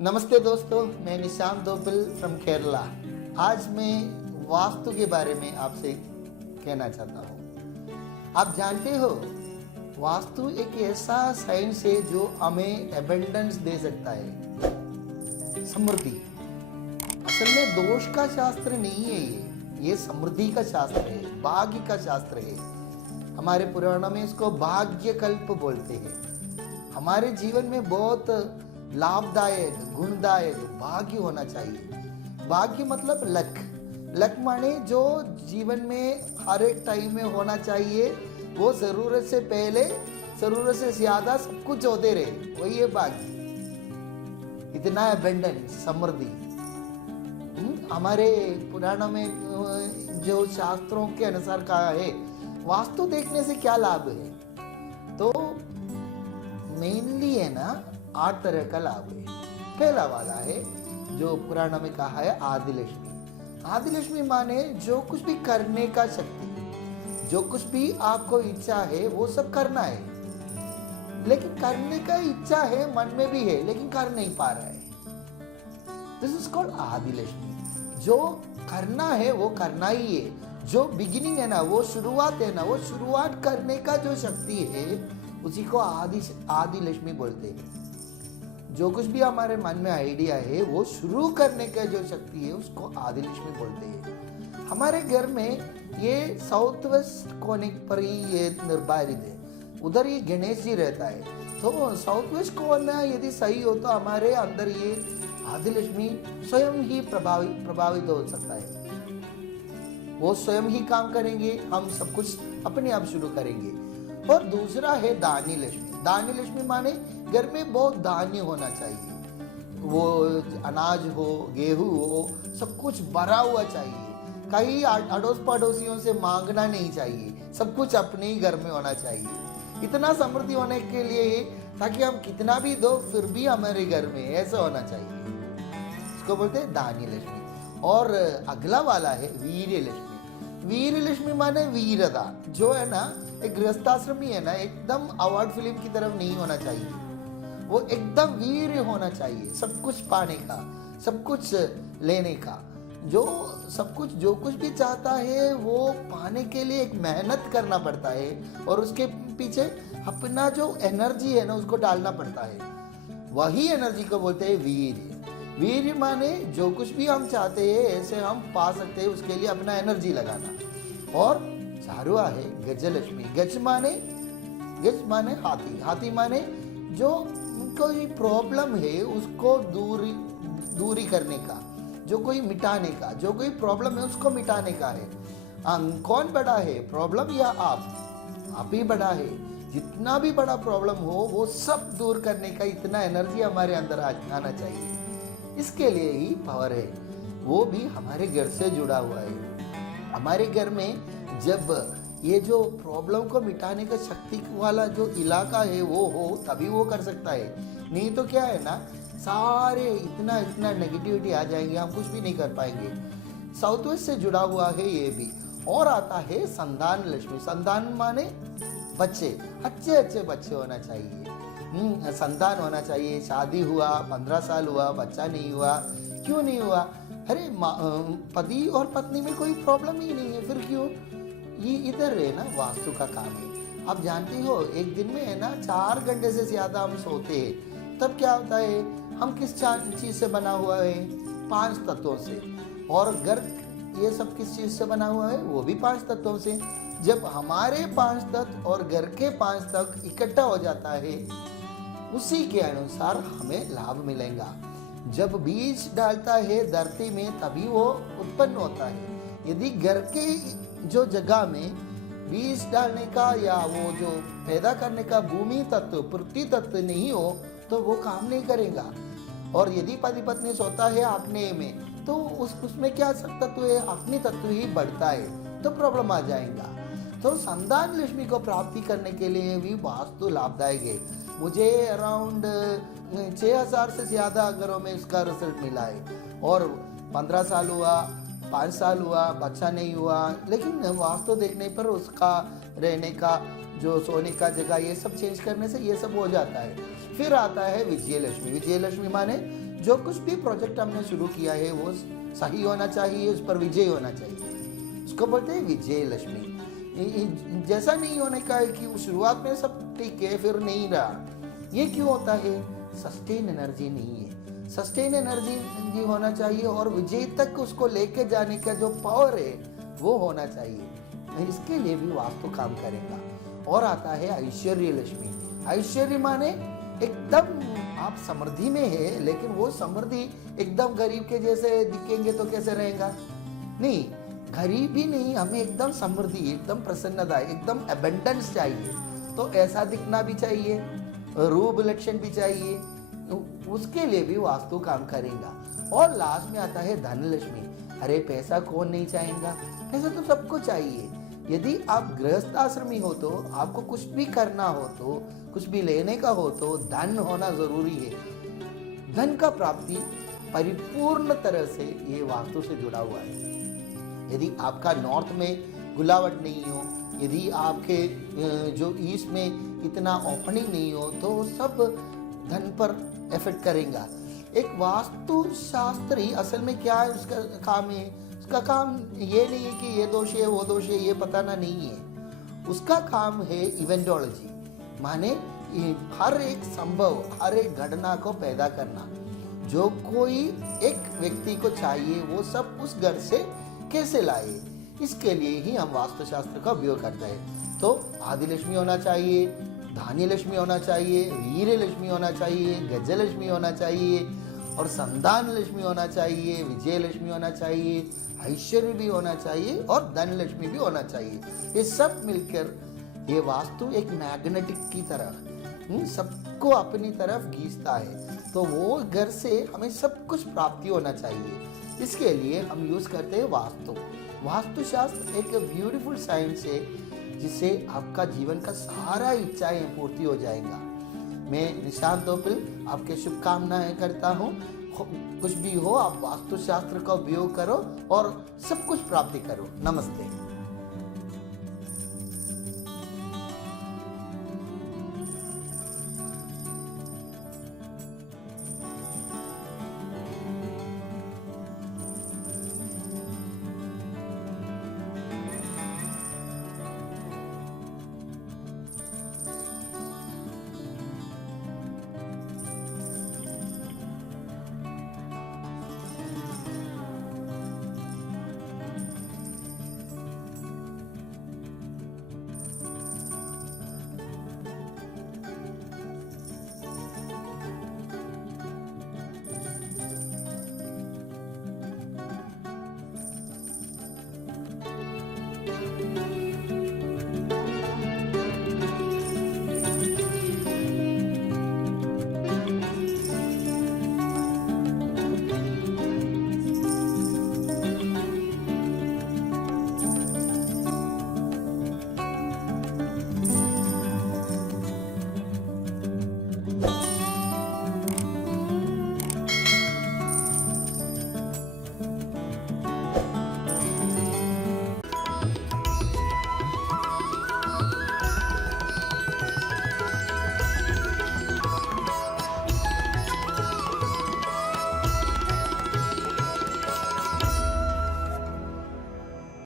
नमस्ते दोस्तों, मैं निशांत दोपल फ्रॉम केरला। आज मैं वास्तु के बारे में आपसे कहना चाहता हूँ। आप जानते हो, वास्तु एक ऐसा साइंस है जो हमें एबंडेंस दे सकता है, समृद्धि। असल में दोष का शास्त्र नहीं है ये समृद्धि का शास्त्र है, भाग्य का शास्त्र है। हमारे पुराणों में इसको भाग्य कल्प बोलते हैं। हमारे जीवन में बहुत लाभदायक गुणदायक भाग्य होना चाहिए। भाग्य मतलब लक माने जो जीवन में हर एक टाइम में होना चाहिए, वो जरूरत से पहले जरूरत से ज्यादा सब कुछ होते रहे, वही है भाग्य। इतना अबंडेंस, समृद्धि। हमारे पुराणों में जो शास्त्रों के अनुसार कहा है, वास्तु देखने से क्या लाभ है, तो मेनली है ना 8 तरह का लाभ है। पहला वाला है जो पुराण में कहा है आदिलक्ष्मी। आदिलक्ष्मी माने जो कुछ भी करने का शक्ति, जो कुछ भी आपको इच्छा है वो सब करना है, लेकिन करने का इच्छा है, मन में भी है, लेकिन कर नहीं पा रहा है। This is called Adilakshmi. जो करना है वो करना ही है, जो बिगिनिंग है ना, वो शुरुआत है ना, वो शुरुआत करने का जो शक्ति है उसी को आदि लक्ष्मी बोलते हैं। जो कुछ भी हमारे मन में आइडिया है वो शुरू करने का जो शक्ति है उसको आदि लक्ष्मी बोलते हैं। हमारे घर में ये साउथ वेस्ट कोने पर ही ये निर्धारित है, उधर ये गणेश जी रहता है। तो साउथ वेस्ट कोना यदि सही हो तो हमारे अंदर ये आदि लक्ष्मी स्वयं ही प्रभावित हो सकता है। वो स्वयं ही काम करेंगे, हम सब कुछ अपने आप शुरू करेंगे। और दूसरा है दानी लक्ष्मी। दानी लक्ष्मी माने घर में बहुत धान्य होना चाहिए, वो अनाज हो, गेहूं हो, सब कुछ भरा हुआ चाहिए। कहीं अड़ोस पड़ोसियों से मांगना नहीं चाहिए, सब कुछ अपने ही घर में होना चाहिए। इतना समृद्धि होने के लिए ताकि हम कितना भी दो फिर भी हमारे घर में ऐसा होना चाहिए, इसको बोलते हैं दानी लक्ष्मी। और अगला वाला है वीर्य लक्ष्मी। वीर्य लक्ष्मी माने वीरता। जो है ना, एक गृहस्थाश्रमी है ना, एकदम अवार्ड फिल्म की तरफ नहीं होना चाहिए, वो एकदम वीर होना चाहिए, सब कुछ पाने का, सब कुछ लेने का। जो सब कुछ जो कुछ भी चाहता है वो पाने के लिए एक मेहनत करना पड़ता है, और उसके पीछे अपना जो एनर्जी है ना उसको डालना पड़ता है। वही एनर्जी को बोलते हैं वीर। वीर माने जो कुछ भी हम चाहते हैं ऐसे हम पा सकते हैं, उसके लिए अपना एनर्जी लगाना। और चारुआ है गजलक्ष्मी। गज माने हाथी माने जो कोई प्रॉब्लम है उसको दूरी करने का, जो कोई मिटाने का, जो कोई प्रॉब्लम है उसको मिटाने का है। कौन बड़ा है, प्रॉब्लम या आप ही बड़ा है। जितना भी बड़ा प्रॉब्लम हो वो सब दूर करने का इतना एनर्जी हमारे अंदर आना चाहिए। इसके लिए ही पावर है, वो भी हमारे घर से जुड़ा हुआ है। हमारे घर में जब ये जो प्रॉब्लम को मिटाने का शक्ति वाला जो इलाका है वो हो, तभी वो कर सकता है। नहीं तो क्या है ना, सारे इतना नेगेटिविटी आ जाएंगे, हम कुछ भी नहीं कर पाएंगे। साउथ वेस्ट से जुड़ा हुआ है ये भी। और आता है संतान लक्ष्मी। संतान माने बच्चे, अच्छे बच्चे होना चाहिए, संतान होना चाहिए। शादी हुआ, 15 साल हुआ, बच्चा नहीं हुआ, क्यों नहीं हुआ? अरे पति और पत्नी में कोई प्रॉब्लम ही नहीं है, फिर क्यों? ये इधर है ना, वास्तु का काम है। आप जानते हो, एक दिन में है ना 4 घंटे से ज्यादा हम सोते हैं, तब क्या होता है, हम किस चीज से बना हुआ है? 5 तत्वों से। और घर ये सब किस चीज से बना हुआ है? वो भी 5 तत्वों से। जब हमारे 5 तत्व और घर के 5 तत्व इकट्ठा हो जाता है, उसी के अनुसार हमें लाभ मिलेगा। जब बीज डालता है धरती में तभी वो उत्पन्न होता है। यदि घर के जो जगह में बीज डालने का या वो जो पैदा करने का भूमि तत्व, पृथ्वी तत्व नहीं हो तो वो काम नहीं करेगा। और यदि पति पत्नी सोता है आग्नेय में, तो उसमें क्या तत्व है? अग्नि तत्व ही बढ़ता है, तो प्रॉब्लम आ जाएगा। तो संतान लक्ष्मी को प्राप्ति करने के लिए भी वास्तु लाभदायक है। मुझे अराउंड 6000 से ज्यादा घरों में इसका रिजल्ट मिला है। और 15 साल हुआ, 5 साल हुआ, बच्चा नहीं हुआ, लेकिन वास्तु देखने पर उसका रहने का जो सोने का जगह ये सब चेंज करने से ये सब हो जाता है। फिर आता है विजयलक्ष्मी। विजयलक्ष्मी माने जो कुछ भी प्रोजेक्ट हमने शुरू किया है वो सही होना चाहिए, उस पर विजय होना चाहिए। उसको बोलते हैं विजय लक्ष्मी। जैसा नहीं होने का है कि शुरुआत में सब ठीक है फिर नहीं रहा, ये क्यों होता है? सस्टेन एनर्जी नहीं है। सस्टेन एनर्जी होना चाहिए और विजय तक उसको लेके जाने का जो पावर है वो होना चाहिए। इसके लिए भी वास्तु काम करेगा। और आता है ऐश्वर्य लक्ष्मी। ऐश्वर्य माने एकदम आप समृद्धि में है, लेकिन वो समृद्धि एकदम गरीब के जैसे दिखेंगे तो कैसे रहेगा? नहीं, गरीबी नहीं, हमें एकदम समृद्धि, एकदम प्रसन्नता, एकदम अबंडेंस चाहिए। तो ऐसा दिखना भी चाहिए, रूप लक्षण भी चाहिए, उसके लिए भी वास्तु काम करेगा। और लास्ट में आता है धन लक्ष्मी। अरे पैसा कौन नहीं चाहेगा? पैसा तो सबको चाहिए। यदि आप गृहस्थ आश्रमी हो तो आपको कुछ भी करना हो तो, कुछ भी लेने का हो तो धन होना जरूरी है। धन का प्राप्ति परिपूर्ण तरह से ये वास्तु से जुड़ा हुआ है। यदि आपका नॉर्थ में गुलावट नहीं हो, यदि आपके जो ईस्ट में इतना ओपनिंग नहीं हो, तो सब धन पर इफेक्ट करेगा। एक वास्तु शास्त्री असल में क्या है, उसका काम है, उसका काम ये नहीं है कि ये दोष है वो दोष है ये बताना नहीं है। उसका काम है इवेंटोलॉजी, माने हर एक संभव, हर एक घटना को पैदा करना। जो कोई एक व्यक्ति को चाहिए वो सब उस घर से कैसे लाए, इसके लिए ही हम वास्तुशास्त्र का उपयोग करते हैं। तो आदि लक्ष्मी होना चाहिए, धान्य लक्ष्मी होना चाहिए, वीर लक्ष्मी होना चाहिए, गज लक्ष्मी होना चाहिए, और संतान लक्ष्मी होना चाहिए, विजय लक्ष्मी होना चाहिए, ऐश्वर्य भी होना चाहिए और धन लक्ष्मी भी होना चाहिए। ये सब मिलकर ये वास्तु एक मैग्नेटिक की तरह सबको अपनी तरफ खींचता है। तो वो घर से हमें सब कुछ प्राप्ति होना चाहिए। इसके लिए हम यूज करते हैं वास्तु। वास्तुशास्त्र एक ब्यूटीफुल साइंस है जिससे आपका जीवन का सारा इच्छाएं पूर्ति हो जाएगा। मैं निशांत दोपल आपके शुभकामनाएं करता हूँ। कुछ भी हो आप वास्तुशास्त्र का उपयोग करो और सब कुछ प्राप्ति करो। नमस्ते।